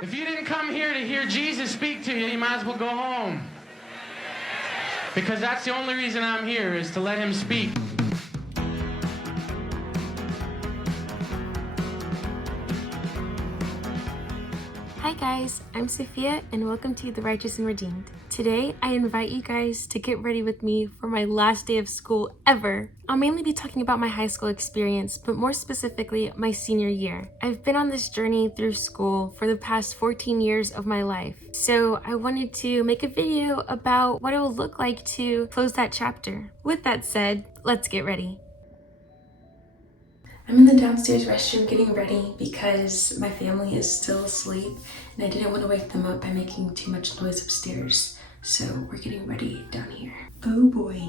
If you didn't come here to hear Jesus speak to you, you might as well go home. Because that's the only reason I'm here, is to let him speak. Hi guys, I'm Sofia and welcome to The Righteous and Redeemed. Today, I invite you guys to get ready with me for my last day of school ever. I'll mainly be talking about my high school experience, but more specifically, my senior year. I've been on this journey through school for the past 14 years of my life. So I wanted to make a video about what it will look like to close that chapter. With that said, let's get ready. I'm in the downstairs restroom getting ready because my family is still asleep and I didn't want to wake them up by making too much noise upstairs. So we're getting ready down here. Oh boy.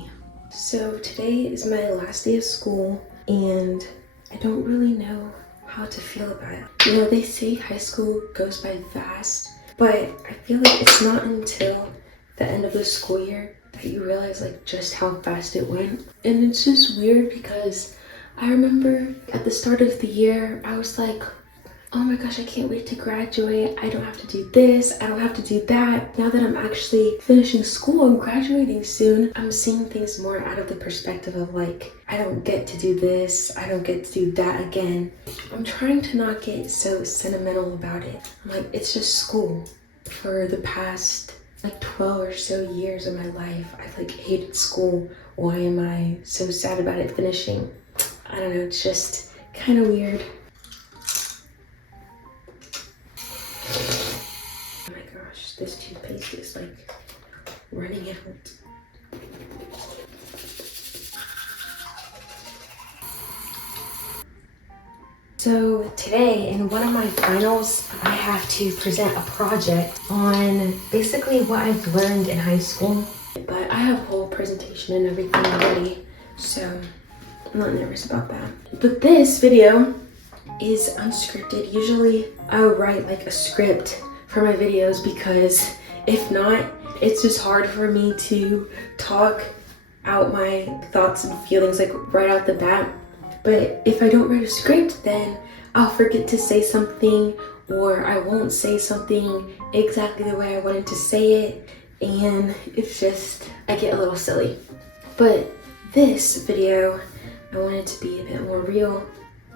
So today is my last day of school and I don't really know how to feel about it. You know, they say high school goes by fast, but I feel like it's not until the end of the school year that you realize like just how fast it went. And it's just weird because I remember at the start of the year, I was like, oh my gosh, I can't wait to graduate. I don't have to do this. I don't have to do that. Now that I'm actually finishing school and graduating soon, I'm seeing things more out of the perspective of like, I don't get to do this. I don't get to do that again. I'm trying to not get so sentimental about it. I'm like, it's just school. For the past like 12 or so years of my life, I've like hated school. Why am I so sad about it finishing? I don't know, it's just kind of weird. Oh my gosh, this toothpaste is like running out. So today in one of my finals, I have to present a project on basically what I've learned in high school. But I have a whole presentation and everything already, so I'm not nervous about that. But this video is unscripted. Usually I would write like a script for my videos because if not, it's just hard for me to talk out my thoughts and feelings like right out the bat. But if I don't write a script, then I'll forget to say something or I won't say something exactly the way I wanted to say it. And it's just, I get a little silly. But this video, I want it to be a bit more real,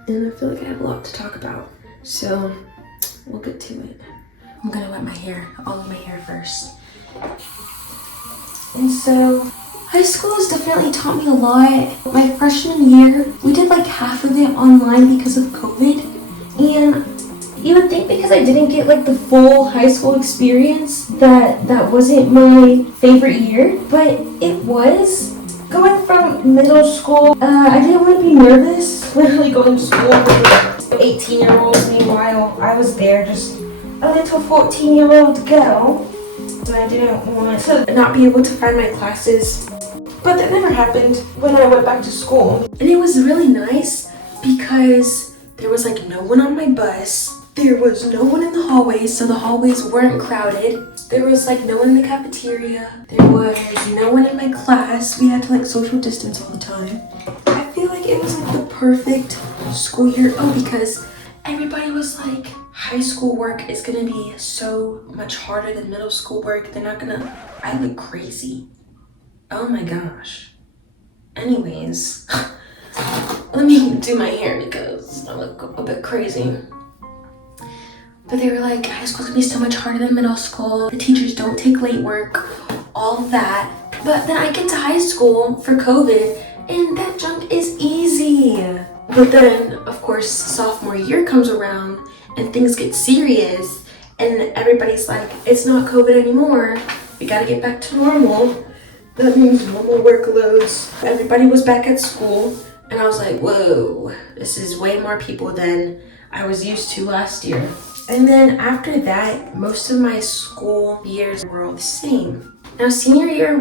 and I feel like I have a lot to talk about. So we'll get to it. I'm gonna wet my hair, all of my hair first. And so high school has definitely taught me a lot. My freshman year, we did like half of it online because of COVID. And you would think because I didn't get like the full high school experience that wasn't my favorite year, but it was. Going from middle school, I didn't want to be nervous, literally going to school with 18-year-olds. Meanwhile, I was there just a little 14-year-old girl, so I didn't want to not be able to find my classes. But that never happened when I went back to school. And it was really nice because there was like no one on my bus. There was no one in the hallways, so the hallways weren't crowded. There was like no one in the cafeteria. There was no one in my class. We had to like social distance all the time. I feel like it was like the perfect school year. Oh, because everybody was like, high school work is gonna be so much harder than middle school work. They're not gonna, I look crazy. Oh my gosh. Anyways, let me do my hair because I look a bit crazy. But they were like, high school's gonna be so much harder than middle school. The teachers don't take late work, all that. But then I get to high school for COVID and that junk is easy. But then, of course, sophomore year comes around and things get serious and everybody's like, it's not COVID anymore. We gotta get back to normal. That means normal workloads. Everybody was back at school and I was like, whoa, this is way more people than I was used to last year. And then after that, most of my school years were all the same. Now senior year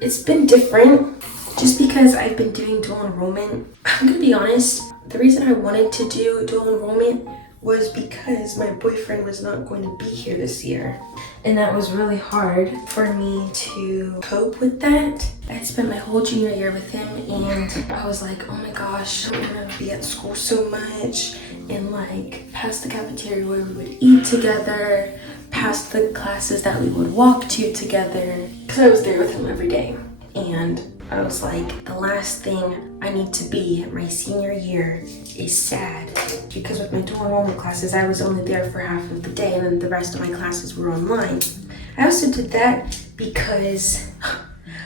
it's been different just because I've been doing dual enrollment. I'm gonna be honest, the reason I wanted to do dual enrollment was because my boyfriend was not going to be here this year. And that was really hard for me to cope with that. I had spent my whole junior year with him and I was like, oh my gosh, I'm gonna be at school so much, and like past the cafeteria where we would eat together, past the classes that we would walk to together, because I was there with him every day. And I was like, the last thing I need to be my senior year is sad, because with my dual enrollment classes, I was only there for half of the day and then the rest of my classes were online. I also did that because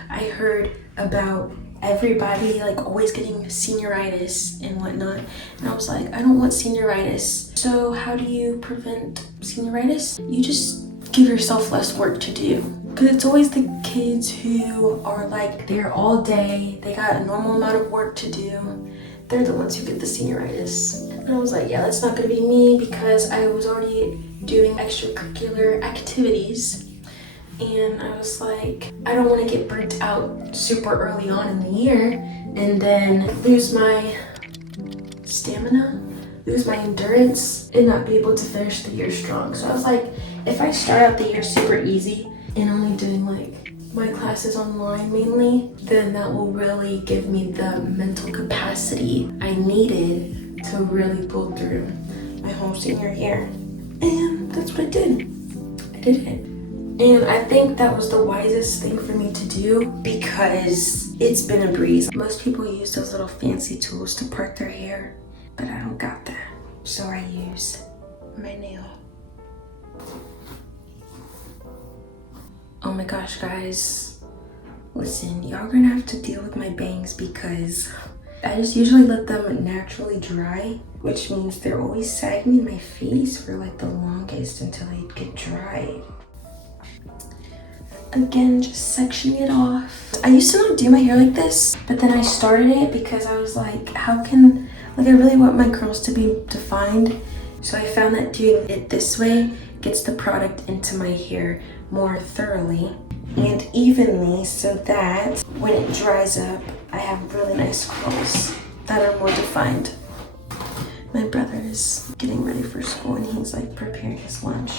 I heard about everybody like always getting senioritis and whatnot, and I was like, I don't want senioritis. So how do you prevent senioritis? You just give yourself less work to do. Because it's always the kids who are like there all day, they got a normal amount of work to do, they're the ones who get the senioritis. And I was like, yeah, that's not gonna be me, because I was already doing extracurricular activities. And I was like, I don't want to get burnt out super early on in the year and then lose my stamina, lose my endurance, and not be able to finish the year strong. So I was like, if I start out the year super easy and only doing like my classes online mainly, then that will really give me the mental capacity I needed to really pull through my whole senior year. And that's what I did. I did it. And I think that was the wisest thing for me to do, because it's been a breeze. Most people use those little fancy tools to part their hair, but I don't got that. So I use my nail. Oh my gosh, guys. Listen, y'all gonna have to deal with my bangs because I just usually let them naturally dry, which means they're always sagging in my face for like the longest until they get dried. Again, just sectioning it off. I used to not do my hair like this, but then I started it because I was like, how can, like I really want my curls to be defined. So I found that doing it this way gets the product into my hair more thoroughly and evenly, so that when it dries up, I have really nice curls that are more defined. My brother is getting ready for school and he's like preparing his lunch.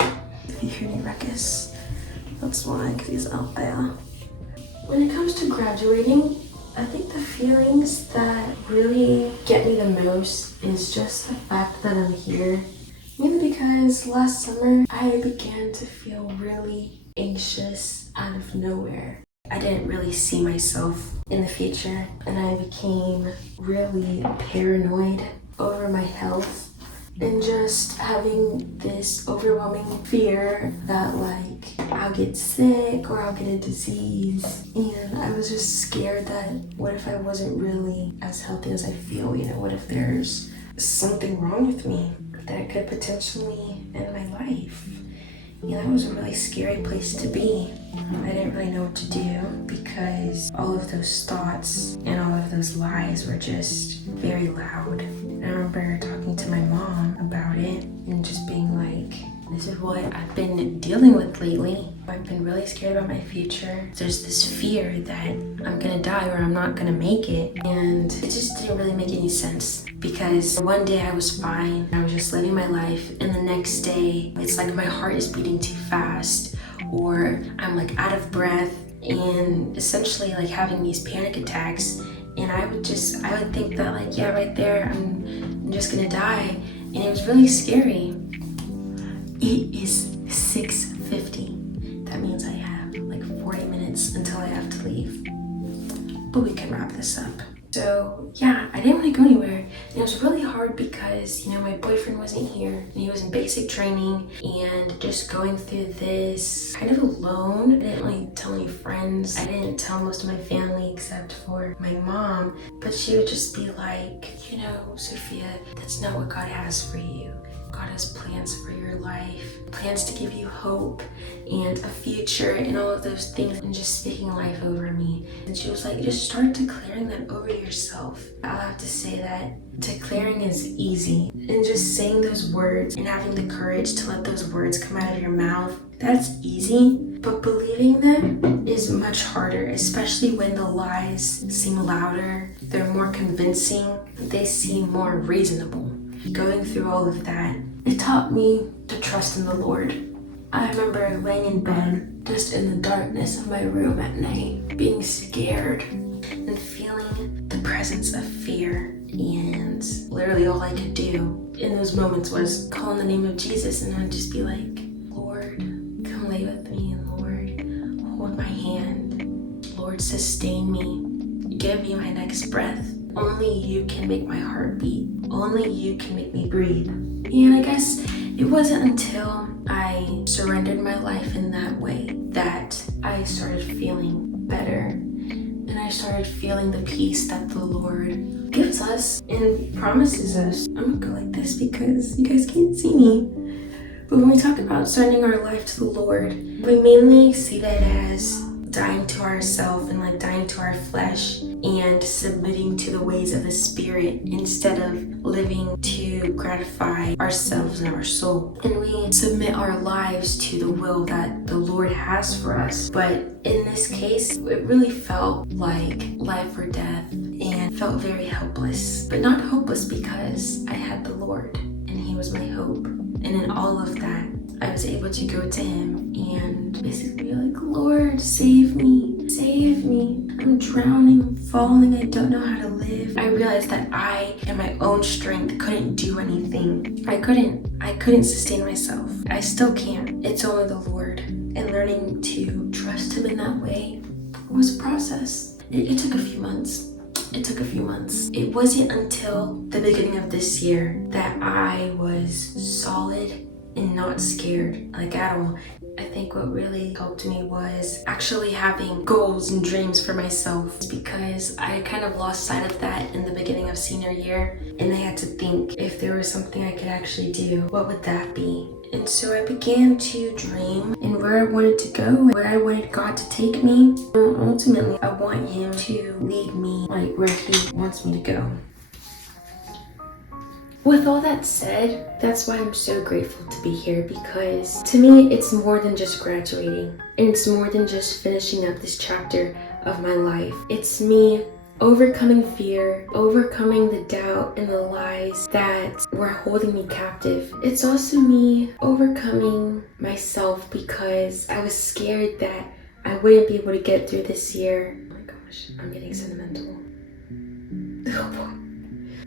If you hear any ruckus, that's why, because he's out there. When it comes to graduating, I think the feelings that really get me the most is just the fact that I'm here. Mainly because last summer, I began to feel really anxious out of nowhere. I didn't really see myself in the future, and I became really paranoid over my health. And just having this overwhelming fear that like I'll get sick or I'll get a disease. And I was just scared that what if I wasn't really as healthy as I feel, you know, what if there's something wrong with me that could potentially end my life? You know, that was a really scary place to be. I didn't really know what to do because all of those thoughts and all of those lies were just very loud. I remember talking to my mom about it and just being like, this is what I've been dealing with lately. I've been really scared about my future. There's this fear that I'm gonna die or I'm not gonna make it. And it just didn't really make any sense, because one day I was fine. I was just living my life, and the next day it's like my heart is beating too fast, or I'm like out of breath and essentially like having these panic attacks. And I would think that like, yeah, right there, I'm just gonna die. And it was really scary. It is 6:50. That means I have like 40 minutes until I have to leave. But we can wrap this up. So yeah, I didn't want to go anywhere. And it was really hard because, you know, my boyfriend wasn't here and he was in basic training, and just going through this kind of alone. I didn't really tell any friends. I didn't tell most of my family except for my mom, but she would just be like, you know, Sophia, that's not what God has for you. God has plans for your life, plans to give you hope and a future and all of those things, and just speaking life over me. And she was like, just start declaring that over yourself. I'll have to say that declaring is easy, and just saying those words and having the courage to let those words come out of your mouth, that's easy. But believing them is much harder, especially when the lies seem louder, they're more convincing, they seem more reasonable. Going through all of that It taught me to trust in the Lord. I remember laying in bed, just in the darkness of my room at night, being scared and feeling the presence of fear. And literally all I could do in those moments was call on the name of Jesus, and I'd just be like, Lord, come lay with me, and Lord, hold my hand. Lord, sustain me. Give me my next breath. Only you can make my heart beat. Only you can make me breathe. And I guess it wasn't until I surrendered my life in that way that I started feeling better. And I started feeling the peace that the Lord gives us and promises us. I'm gonna go like this because you guys can't see me. But when we talk about surrendering our life to the Lord, we mainly see that as dying to ourselves and like dying to our flesh and submitting to the ways of the Spirit instead of living to gratify ourselves and our soul. And we submit our lives to the will that the Lord has for us. But in this case, it really felt like life or death and felt very helpless. But not hopeless because I had the Lord and He was my hope. And in all of that, I was able to go to Him and basically be like, Lord, save me, save me. I'm drowning, I'm falling, I don't know how to live. I realized that I, in my own strength, couldn't do anything. I couldn't sustain myself. I still can't. It's only the Lord. And learning to trust Him in that way was a process. It took a few months. It wasn't until the beginning of this year that I was solid and not scared, like at all. I think what really helped me was actually having goals and dreams for myself, because I kind of lost sight of that in the beginning of senior year, and I had to think if there was something I could actually do, what would that be? And so I began to dream and where I wanted to go, where I wanted God to take me. And ultimately, I want Him to lead me like where He wants me to go. With all that said, that's why I'm so grateful to be here, because to me, it's more than just graduating. And it's more than just finishing up this chapter of my life. It's me overcoming fear, overcoming the doubt and the lies that were holding me captive. It's also me overcoming myself because I was scared that I wouldn't be able to get through this year. Oh my gosh, I'm getting sentimental. Oh boy.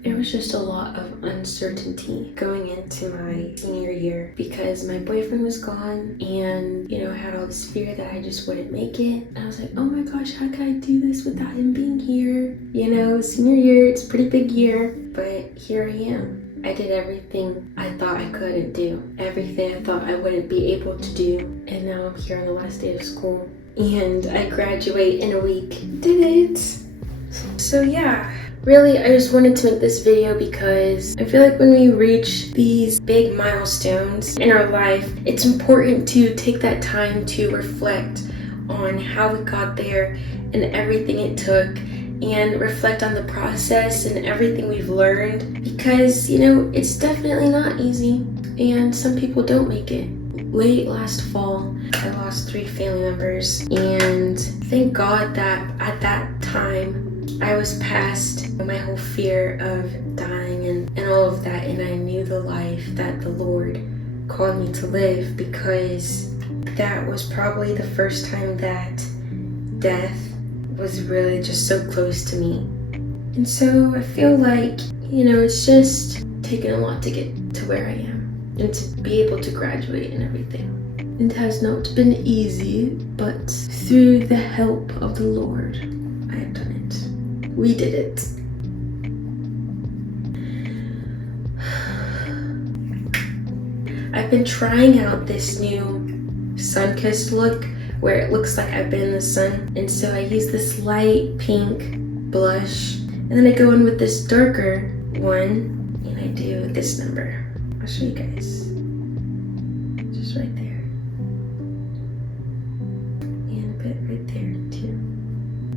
There was just a lot of uncertainty going into my senior year because my boyfriend was gone, and I had all this fear that I just wouldn't make it. And I was like, oh my gosh, how can I do this without him being here? Senior year, it's a pretty big year, but here I am. I did everything I thought I couldn't do, everything I thought I wouldn't be able to do, and now I'm here on the last day of school, and I graduate in a week. Did it! So yeah. Really, I just wanted to make this video because I feel like when we reach these big milestones in our life, it's important to take that time to reflect on how we got there and everything it took, and reflect on the process and everything we've learned, because it's definitely not easy, and some people don't make it. Late last fall, I lost 3 family members, and thank God that at that time I was past my whole fear of dying and all of that, and I knew the life that the Lord called me to live, because that was probably the first time that death was really just so close to me. And so I feel like, it's just taken a lot to get to where I am and to be able to graduate and everything. It has not been easy, but through the help of the Lord, I have done it. We did it. I've been trying out this new sun-kissed look where it looks like I've been in the sun. And so I use this light pink blush, and then I go in with this darker one, and I do this number. I'll show you guys. Just right there. And a bit right there too.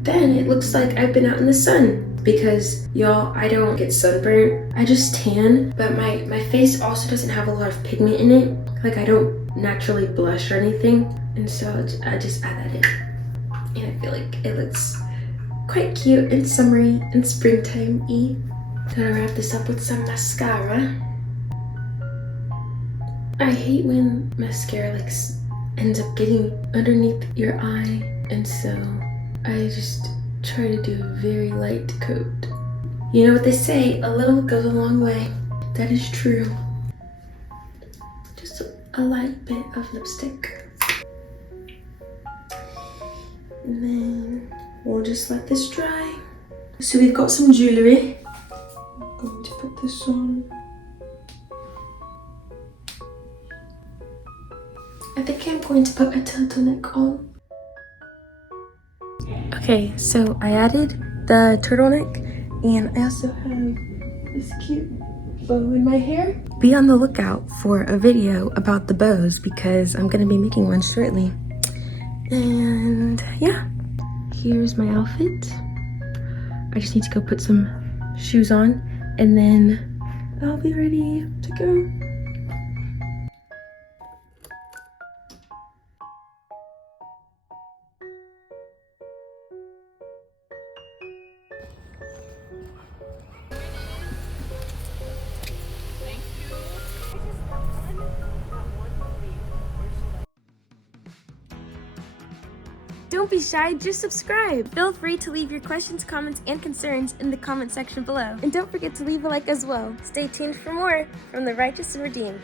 Then it looks like I've been out in the sun, because y'all, I don't get sunburnt, I just tan, but my face also doesn't have a lot of pigment in it. Like, I don't naturally blush or anything, and so I just add that in, and I feel like it looks quite cute and summery and springtime-y. Gonna wrap this up with some mascara. I hate when mascara like ends up getting underneath your eye, and so I just try to do a very light coat. You know what they say, a little goes a long way. That is true. Just a light bit of lipstick. And then we'll just let this dry. So we've got some jewellery. I'm going to put this on. I think I'm going to put a turtleneck on. Okay, so I added the turtleneck, and I also have this cute bow in my hair. Be on the lookout for a video about the bows because I'm gonna be making one shortly. And yeah, here's my outfit. I just need to go put some shoes on and then I'll be ready to go. Don't be shy, just subscribe. Feel free to leave your questions, comments, and concerns in the comment section below. And don't forget to leave a like as well. Stay tuned for more from the Righteous and Redeemed.